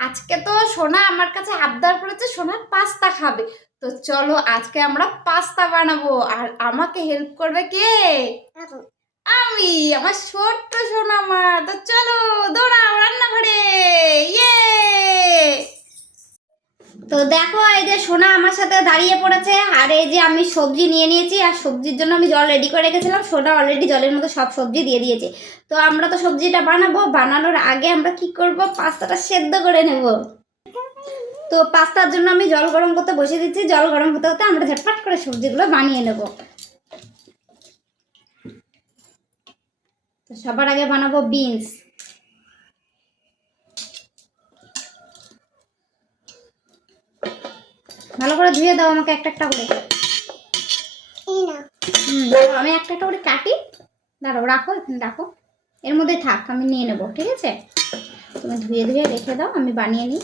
আজকে তো সোনা আমার কাছে আবদার করেছে সোনা পাস্তা খাবে। তো চলো আজকে আমরা পাস্তা বানাবো। আর আমাকে হেল্প করবে কে? আমি, আমার ছোট্ট সোনা মা। তো চলো, দৌড়াও রান্নাঘরে। ইয়ে! তো দেখো, এই যে সোনা আমার সাথে দাঁড়িয়ে পড়েছে, আর এই যে আমি সবজি নিয়ে নিয়েছি, আর সবজির জন্য আমি জল রেডি করে রেখেছিলাম। সোনা অলরেডি জলের মধ্যে সব সবজি দিয়ে দিয়েছে। তো আমরা তো সবজিটা বানাবো, বানানোর আগে আমরা কি করব? পাস্তাটা সেদ্ধ করে নেব। তো পাস্তার জন্য আমি জল গরম করতে বসিয়ে দিচ্ছি। জল গরম হতে হতে আমরা ঝটপট করে সবজিগুলো বানিয়ে নেব। তো সবার আগে বানাবো বিনস ভালো করে ধুয়ে দাও আমাকে একটা একটা করে। আমি একটা একটা করে কাটি। দাঁড়াও রাখো এখানে রাখো। এর মধ্যে থাক আমি নিয়ে নেব ঠিক আছে? তুমি ধুয়ে ধুয়ে রেখে দাও আমি বানিয়ে নিই।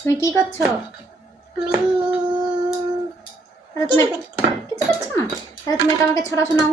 তুমি কি করছ? তাহলে তুমি কিছু করছ না? তাহলে তুমি এটা আমাকে ছড়া শোনাও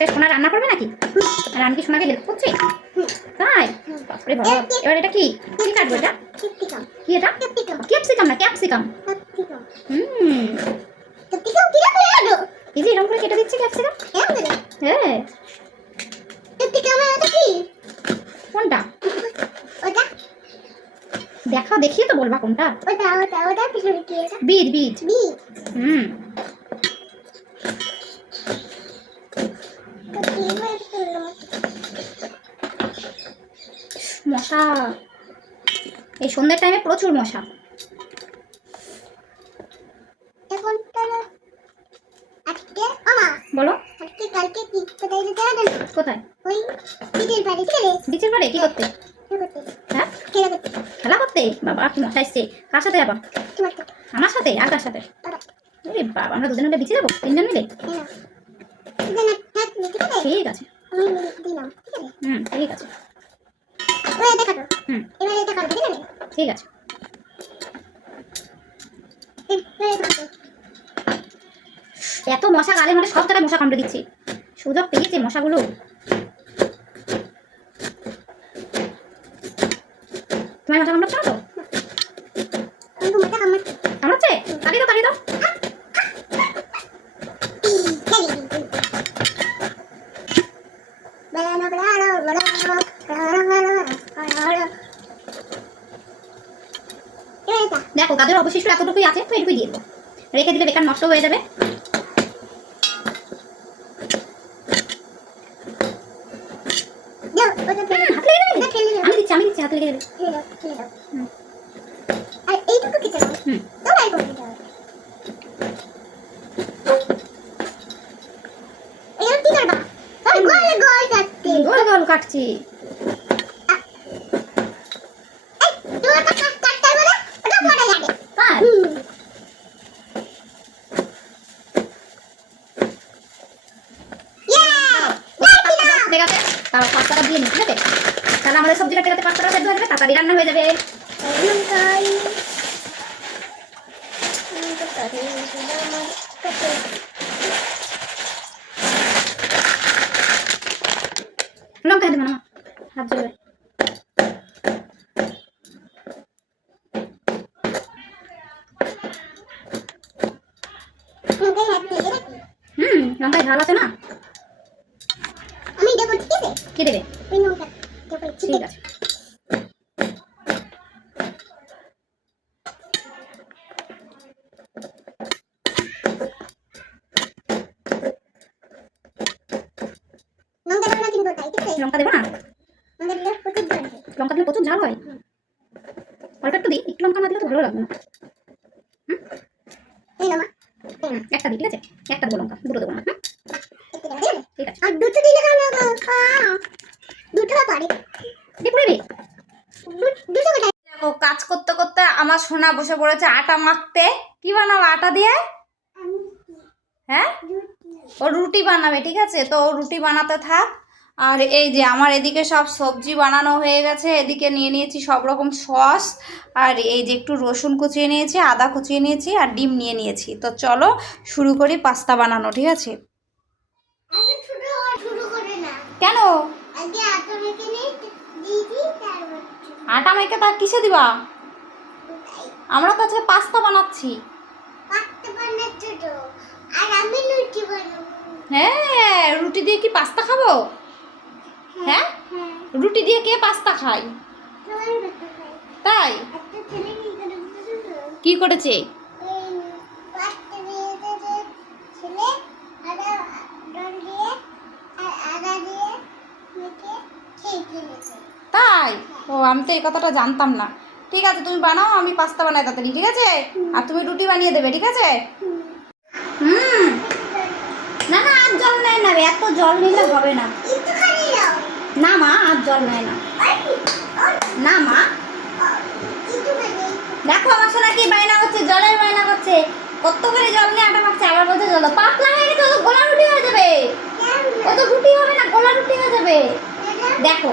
আজকে সোনা রান্না করবে নাকি? আমি কি সোনাকে হেল্প করছি? তাই? বাপরে বাবা এবার এটা কি? কি কাটবো এটা? কি এটা? ক্যাপসিকাম। না ক্যাপসিকাম। হুম। এই যে এরকম করে কেটে দিচ্ছে ক্যাপসিকাম? হ্যাঁ। কোনটা? দেখা দেখিয়ে তো বলবা কোনটা। বীজ বীজ। বীজ। হুম। মশা। এই সন্ধ্যের টাইমে প্রচুর মশা। বলো। কালকে কোথায় বিচের কি করতে? হ্যাঁ? খেলা করতে। বাবা কি মশা এসছে। কার সাথে যাবা? আমার সাথে? আর কার সাথে? বাবা আমরা দুজনে মিলে বিচে যাব? তিনজন মিলে? হ্যাঁ ঠিক আছে। দিলাম ঠিক আছে। এত মশা গালে মানে সব জায়গায় মশা কামড়ে দিচ্ছে। সুযোগ পেয়েছে মশাগুলো। তোমার মশা কামড়াচ্ছে না তো আমি তোমার টাকা আমার কামড়াচ্ছে তাড়িয়ে দাও তাড়িয়ে দাও দেখো তাদের অবশিষ্ট এতটুকুই আছে তো এটুকুই দিয়ে দেবো। রেখে দিলে বেকার নষ্ট হয়ে যাবে। আমি দিচ্ছি আমি দিচ্ছি হাত লেগে যাবে হুম। হুম গোল গোল কাটছি তাই ঠিক আছে তারপর পাঁচটাটা দিয়ে নিই ঠিক আছে? তাহলে আমাদের সবজিটা টেকাতে পাঁচটাটা সেদ্ধ হয়ে যাবে তাড়াতাড়ি রান্না হয়ে যাবে। লঙ্কা দেবো না হাত জ্বলবে হুম লঙ্কায় ঝাল আছে না আমি দেবো ঠিক আছে কি দেবে ওই নৌকা দেবো ঠিক ঠিক আছে আছে লঙ্কা দেবো না। লঙ্কা দিলে প্রচুর ঝাল হয়। অল্প একটু দিই একটু লঙ্কা না দিলে তো ভালো লাগবে না। একটা দিই ঠিক আছে? একটা দেবো লঙ্কা দুটো দেবো না হুম, একটু দাও, দিয়ে দাও। ঠিক আছে। আর দুটো দিলে কেন গো? খাও। দুটো পারে। দিয়ে পুরো দিই। দু- দুটো কাজ করতে করতে আমার সোনা বসে পড়েছে আটা মাখতে। কি বানাবো আটা দিয়ে? হ্যাঁ? ও রুটি বানাবে ঠিক আছে? তো ও রুটি বানাতে থাক। আর এই যে আমার এদিকে সব সবজি বানানো হয়ে গেছে এদিকে নিয়ে নিয়েছি সব রকম সস আর এই যে একটু রসুন কুচিয়ে নিয়েছি আদা কুচিয়ে নিয়েছি আর ডিম নিয়ে নিয়েছি। তো চলো শুরু করি পাস্তা বানানো ঠিক আছে? কেন? আটা মেখে তা কিসে দিবা? আমরা তো আজকে পাস্তা বানাচ্ছি। হ্যাঁ রুটি দিয়ে কি পাস্তা খাব? হ্যাঁ? রুটি দিয়ে কে পাস্তা খায়? তাই? কি করেছে? তাই? ও, আমি তো এই কথাটা জানতাম না। ঠিক আছে, তুমি বানাও, আমি পাস্তা বানাই তাড়াতাড়ি, ঠিক আছে? আর তুমি রুটি বানিয়ে দেবে, ঠিক আছে? হুম। না না, আর জল নেয় না এত জল নিলে হবে না। না মা, আর জল নেয় না। না মা। দেখো আমার সোনা কি বায়না করছে, জলের বায়না করছে। কত করে জল নিয়ে আটা মাখছে, আবার বলছে জল। পাতলা হয়ে গেছে তো গোলা রুটি হয়ে যাবে। ও তো রুটি হবে না, গোলা রুটি হয়ে যাবে। দেখো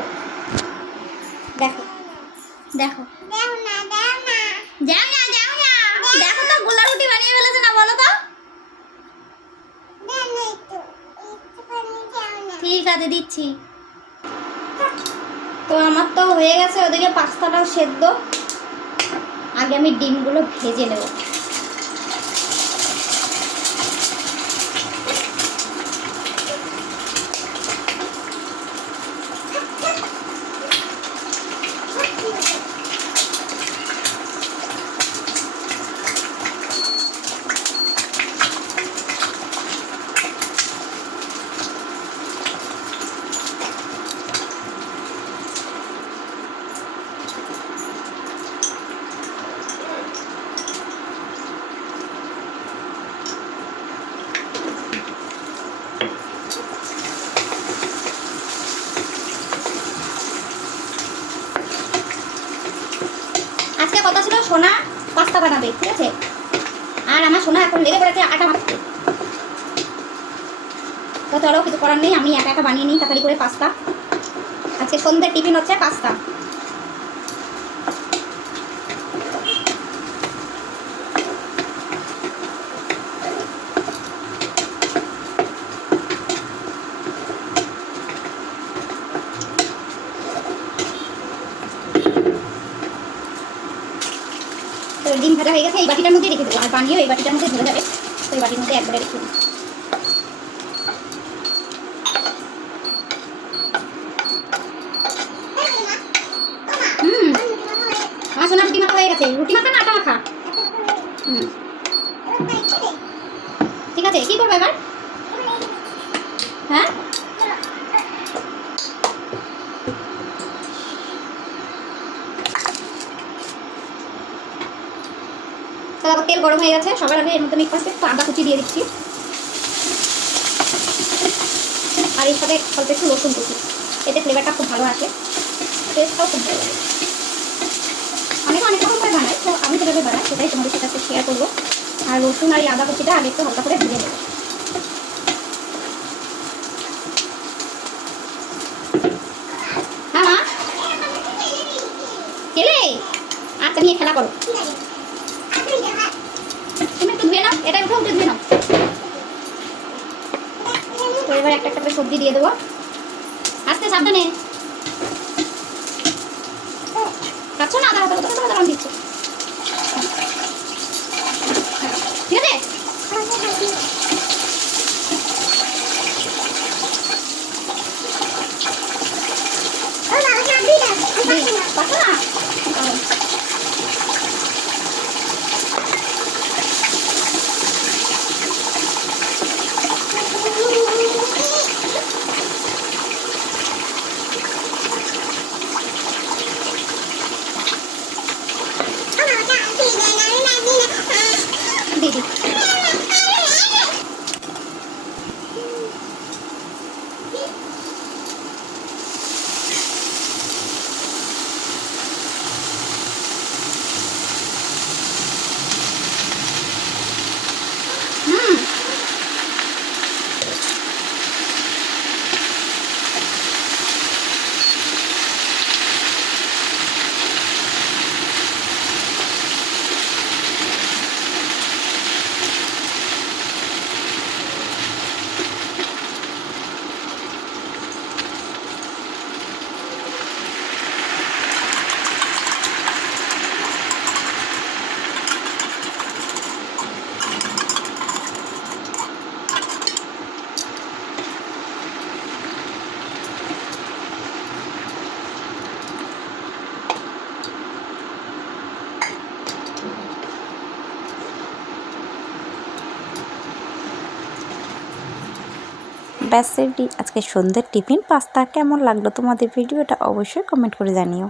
দেখো দেখো দাও না দাও না যাও না যাও না দেখো তো গোলা রুটি বানিয়ে ফেলেছে না বলো তো দাও না একটু একটুখানি দাও না ঠিক আছে দিচ্ছি তো আমার তো হয়ে গেছে ওদিকে পাস্তাটাও সেদ্ধ। আগে আমি ডিমগুলো ভেজে নেব আজকে কথা ছিল, সোনা পাস্তা বানাবে, ঠিক আছে? আর আমার সোনা এখন লেগে পড়েছে আটা মাখতে তো চলো, কিছু করার নেই, আমি একা একা বানিয়ে নিই, তাড়াতাড়ি করে পাস্তা। আজকে সন্ধ্যের টিফিন হচ্ছে পাস্তা তো ডিম ভাজা হয়ে গেছে এই বাটিটার মধ্যে রেখে দেবো। আর পানিও এই বাটিটার মধ্যে ধরে যাবে। তো এই বাটির মধ্যে একবারে রেখে হুম। ঠিক আছে, কি করব এবার? হ্যাঁ? তারপর তেল গরম হয়ে গেছে, সবার আগে এর মধ্যে আমি করতে একটু আদা কুচি দিয়ে দিচ্ছি। আর এর সাথে অল্প একটু রসুন কুচি। এতে ফ্লেভারটা খুব ভালো আসে। টেস্টটাও খুব ভালো লাগে। অনেকে অনেক রকম করে বানায় তো আমি যেভাবে বানাই সেটাই তোমাদের সাথে শেয়ার করব। আর রসুন আর এই আদা কুচিটা আমি একটু হালকা করে ভেজে দেবো হ্যাঁ মা খেলে আচ্ছা নিয়ে খেলা করো তুমি একটু ধুয়ে নাও এটা উঠে উঠে ধুয়ে নাও তো এবার একটা একটা করে সবজি দিয়ে দেবো আস্তে সাবধানে খাচ্ছ না আদা হাতে কোথাও দাঁড়ান দিচ্ছি। ঠিক আছে? পাচ্ছ না? রেডি আজকে সন্ধ্যের টিফিন পাস্তা কেমন লাগল তোমাদের ভিডিওটা অবশ্যই কমেন্ট করে জানিও।